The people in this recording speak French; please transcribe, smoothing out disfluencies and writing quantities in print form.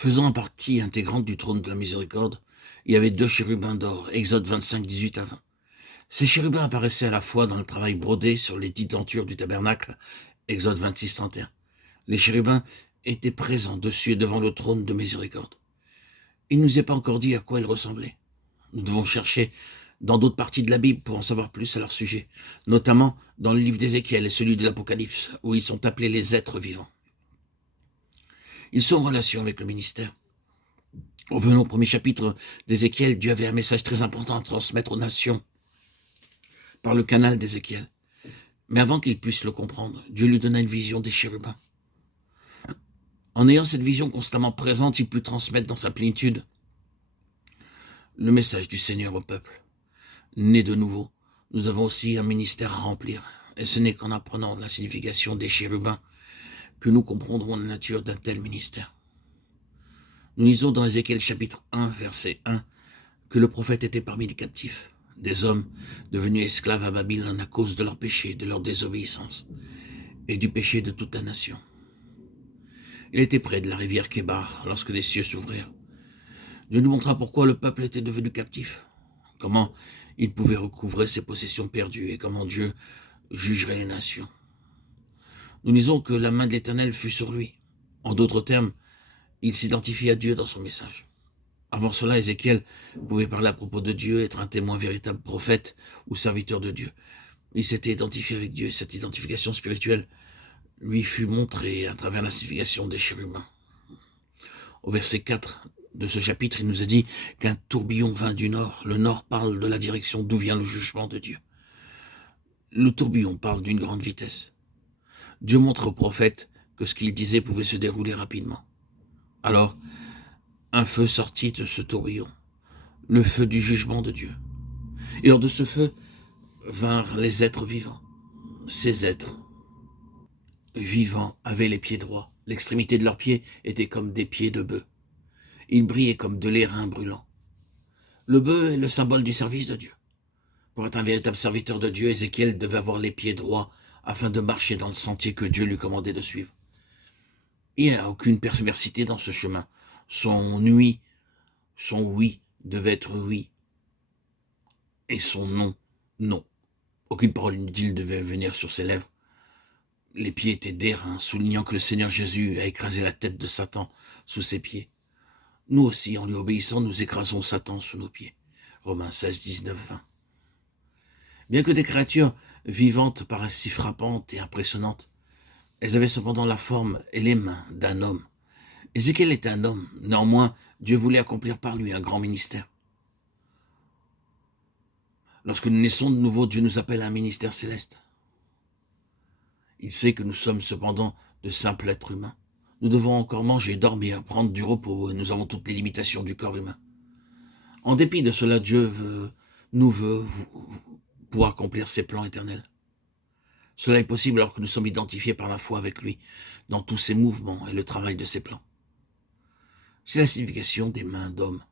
Faisant partie intégrante du trône de la miséricorde, il y avait 2 chérubins d'or, Exode 25, 18 à 20. Ces chérubins apparaissaient à la fois dans le travail brodé sur les 10 tentures du tabernacle, Exode 26, 31. Les chérubins étaient présents dessus et devant le trône de miséricorde. Il ne nous est pas encore dit à quoi ils ressemblaient. Nous devons chercher dans d'autres parties de la Bible pour en savoir plus à leur sujet, notamment dans le livre d'Ézéchiel et celui de l'Apocalypse, où ils sont appelés les êtres vivants. Ils sont en relation avec le ministère. Revenons au premier chapitre d'Ézéchiel. Dieu avait un message très important à transmettre aux nations par le canal d'Ézéchiel. Mais avant qu'il puisse le comprendre, Dieu lui donna une vision des chérubins. En ayant cette vision constamment présente, il put transmettre dans sa plénitude le message du Seigneur au peuple. Né de nouveau, nous avons aussi un ministère à remplir. Et ce n'est qu'en apprenant la signification des chérubins que nous comprendrons la nature d'un tel ministère. Nous lisons dans Ézéchiel chapitre 1, verset 1, que le prophète était parmi les captifs, des hommes devenus esclaves à Babylone à cause de leur péché, de leur désobéissance et du péché de toute la nation. Il était près de la rivière Kébar lorsque les cieux s'ouvrirent. Dieu nous montra pourquoi le peuple était devenu captif, comment il pouvait recouvrer ses possessions perdues et comment Dieu jugerait les nations. Nous lisons que la main de l'Éternel fut sur lui. En d'autres termes, il s'identifie à Dieu dans son message. Avant cela, Ézéchiel pouvait parler à propos de Dieu, être un témoin véritable prophète ou serviteur de Dieu. Il s'était identifié avec Dieu et cette identification spirituelle lui fut montrée à travers la signification des chérubins. Au verset 4 de ce chapitre, il nous a dit qu'un tourbillon vint du nord. Le nord parle de la direction d'où vient le jugement de Dieu. Le tourbillon parle d'une grande vitesse. Dieu montre au prophète que ce qu'il disait pouvait se dérouler rapidement. Alors, un feu sortit de ce tourbillon, le feu du jugement de Dieu. Et hors de ce feu vinrent les êtres vivants. Ces êtres vivants avaient les pieds droits. L'extrémité de leurs pieds était comme des pieds de bœuf. Ils brillaient comme de l'airain brûlant. Le bœuf est le symbole du service de Dieu. Pour être un véritable serviteur de Dieu, Ézéchiel devait avoir les pieds droits afin de marcher dans le sentier que Dieu lui commandait de suivre. Il n'y a aucune perversité dans ce chemin. Son oui devait être oui. Et son non, non. Aucune parole inutile devait venir sur ses lèvres. Les pieds étaient d'airain, soulignant que le Seigneur Jésus a écrasé la tête de Satan sous ses pieds. Nous aussi, en lui obéissant, nous écrasons Satan sous nos pieds. Romains 16, 19, 20. Bien que des créatures vivantes paraissent si frappantes et impressionnantes, elles avaient cependant la forme et les mains d'un homme. Ézéchiel était un homme, néanmoins, Dieu voulait accomplir par lui un grand ministère. Lorsque nous naissons de nouveau, Dieu nous appelle à un ministère céleste. Il sait que nous sommes cependant de simples êtres humains. Nous devons encore manger, dormir, prendre du repos, et nous avons toutes les limitations du corps humain. En dépit de cela, Dieu nous veut pour accomplir ses plans éternels. Cela est possible alors que nous sommes identifiés par la foi avec lui, dans tous ses mouvements et le travail de ses plans. C'est la signification des mains d'homme